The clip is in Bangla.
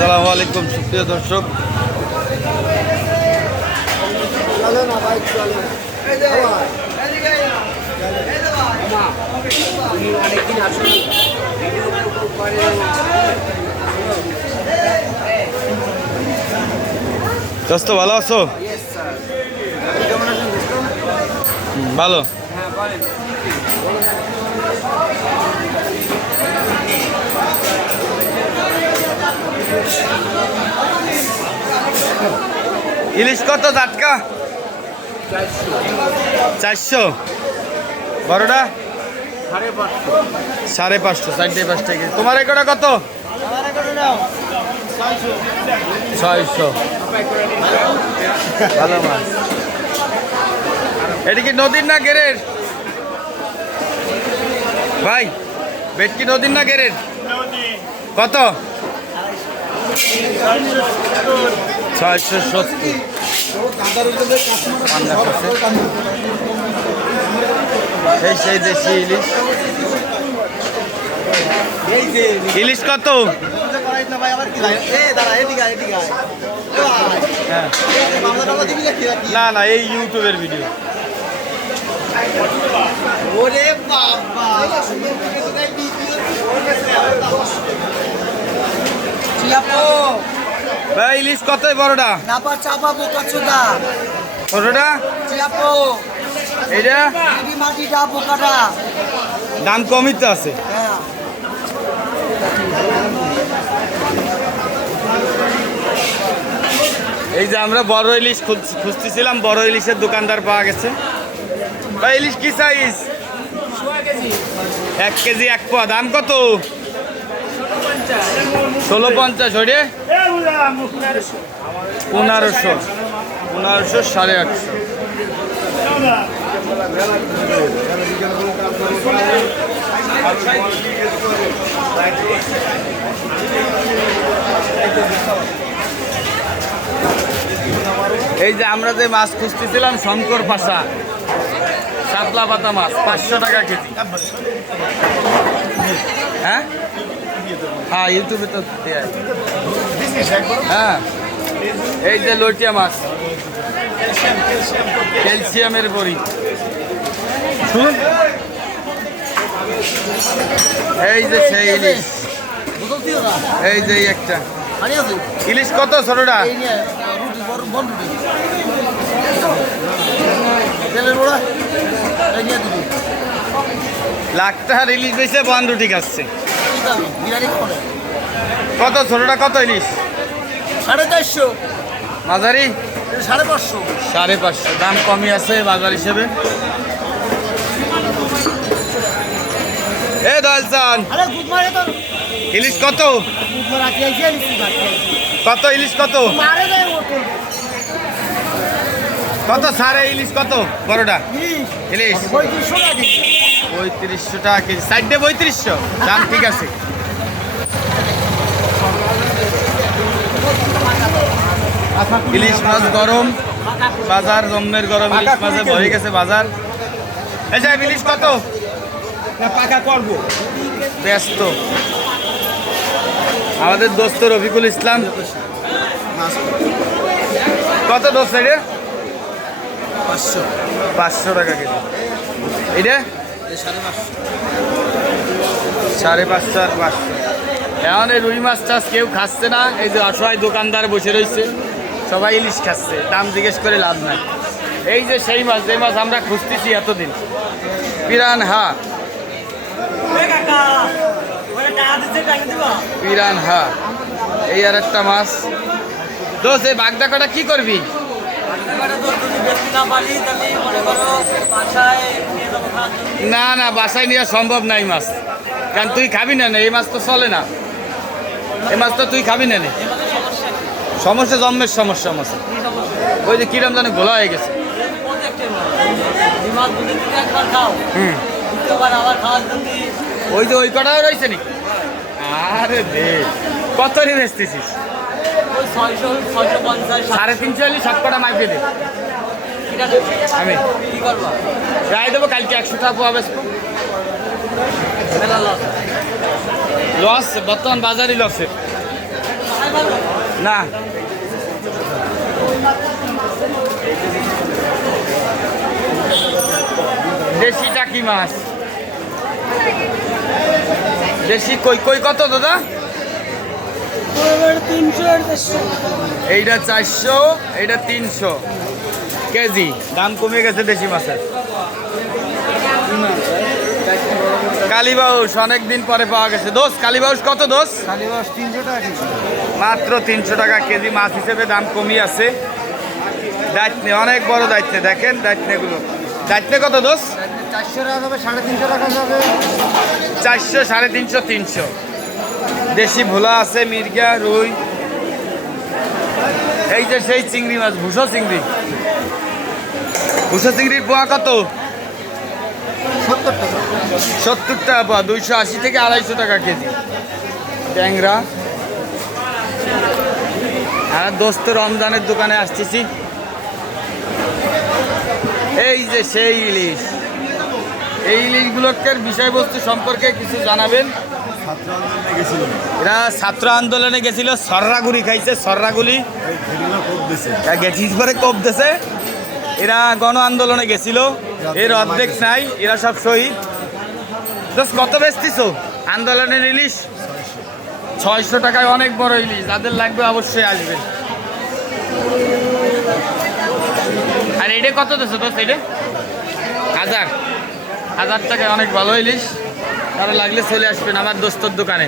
আসসালামু আলাইকুম সুপ্রিয় দর্শক। দোস্ত ভালো আছো? ভালো। হ্যাঁ ইলিশ কত টাটকা চারশো। বড়টা? সাড়ে পাঁচশো সাড়ে পাঁচটা কেজি তোমার একটা কত? ছয়শো। ভালো মাছ। এটা কি নদীর না গেরের? ভাই বেট কি নদীর না গেরের? কত? ছয়শো সত্তর। এই সেই দেশি ইলিশ। ইলিশ কত? হ্যাঁ। না না এই ইউটিউবের ভিডিও। ওরে বাবা চিয়াপো ভাই ইলিশ কত বড়টা? নাপা চাপা বোকা চোদা ছোটটা চিয়াপো। এইটা? মাটি মাটিটা বোকাটা। দাম কমই তো আছে। হ্যাঁ। এই যে আমরা বড় ইলিশ খুঁজ- খুঁজতেছিলাম বড় ইলিশের দোকানদার পাওয়া গেছে। ভাই ইলিশ কি সাইজ এক কেজি এক পোয়া দাম কত? ষোলো পঞ্চাশ ওইটে পনেরোশো। পনেরোশো সাড়ে আটশো। এই যে আমরা যে মাছ খুঁজতেছিলাম শঙ্কর পাশা শাপলা পাতা মাছ পাঁচশো টাকা কেজি। হ্যাঁ? হ্যাঁ ইউটিউবে তো হ্যাঁ। এই যে লটিয়া মাছ ক্যালসিয়ামের বড়ি। শুনুন। এই যে সেই ইলিশ। এই যে একটা। ইলিশ কত ছোটটা? লাখ ইলিশ বেছে বন্ধ ঠিক আছে। কত ছোটটা কত ইলিশ সাড়ে চারশো। মাঝারি? সাড়ে পাঁচশো। সাড়ে পাঁচশো দাম কমই আছে বাজার হিসেবে। এ ইলিশ কত? কত? ইলিশ কত? কত সারে ইলিশ কত? বড়টা? ইলিশ। পঁয়ত্রিশশো টাকা কেজি। সাইডে পঁয়ত্রিশশো। দাম ঠিক আছে। ইলিশ মাছ গরম। বাজার জম্মের গরম ইলিশ মাছে ভরে গেছে বাজার। এই সাহেব ইলিশ কত? পাকা করব। ব্যস্ত। আমাদের দোস্ত রফিকুল ইসলাম। কত দোস্ত এটা? পাঁচশো। পাঁচশো টাকা কেজি। এটা? সাড়ে পাঁচশো। সাড়ে পাঁচশো আর পাঁচশো। এখন এই রুই মাছ চাষ কেউ খাচ্ছে না এই যে অসহায় দোকানদার বসে রয়েছে সবাই ইলিশ খাচ্ছে দাম জিজ্ঞেস করে লাভ নাই। এই যে সেই মাছ যে মাছ আমরা খুঁজতেছি এতদিন পিরান হা। পিরান হা। এই আর একটা মাছ। দোষ এই বাগদা কটা কি করবি? না না, বাসায় নেওয়া সম্ভব নাই মাছ। কারণ তুই খাবি না না, এই মাছ তো চলে না। এই মাছ তো তুই খাবি না, নে। সমস্যা জন্মের সমস্যা, মাছ। ওই যে কিরম জানে গোলা হয়ে গেছে। ওই যে ওই কটাও রয়েছে নি আরে কত রে বেচতেছিস সাড়ে তিনশো হলে সব কটা মাইপে দে। আমি। রায় দেবো, কালকে একশো টাকা পাওয়া লস, বর্তমান বাজারই লসে। না। দেশি টাকি মাছ? দেশি কই কই কত দাদা? এইটা চারশো এইটা তিনশো। কেজি দাম কমে গেছে দেশি মাছের। কালীবাউস অনেক দিন পরে পাওয়া গেছে। দোষ কালীবাউস কত দোষ? খালি বাস তিনশো টাকা মাত্র তিনশো টাকা কেজি মাছ হিসেবে দাম কমিয়ে আছে। দায়িত্বে অনেক বড় দায়িত্বে। দেখেন দায়িত্বগুলো। দায়িত্বে কত দোষ? চারশো টাকা যাবে সাড়ে তিনশো টাকা যাবে চারশো সাড়ে তিনশো তিনশো। দেশি ভোলা আছে মির্গা রুই। এই যে সেই চিংড়ি মাছ ভুসো চিংড়ি। ভুসো চিংড়ির পোয়া কত? সত্তর টাকা। পোয়া দুইশো আশি থেকে আড়াইশো টাকা কেজি। ট্যাংরা। আর দোস্ত রমজানের দোকানে আসতেছি। এই যে সেই ইলিশ। এই ইলিশগুলোকে বিষয়বস্তু সম্পর্কে কিছু জানাবেন। এরা ছাত্র আন্দোলনে গেছিল সর্রাগুলি খাইছে সর্রাগুলি গেছিস করে কোপ দিছে। এরা গণ আন্দোলনে গেছিল, এর অর্ধেক নাই, এরা সব শহীদ। দোস্ত কত বেচতিস আন্দোলনের ইলিশ? ছয়শো টাকায় অনেক বড় ইলিশ, যাদের লাগবে অবশ্যই আসবে। আর এটা কত দিচ্ছে দোস্ত এটা হাজার। হাজার টাকায় অনেক ভালো ইলিশ। তারা লাগলে চলে আসবেন আমার দোস্তর দোকানে।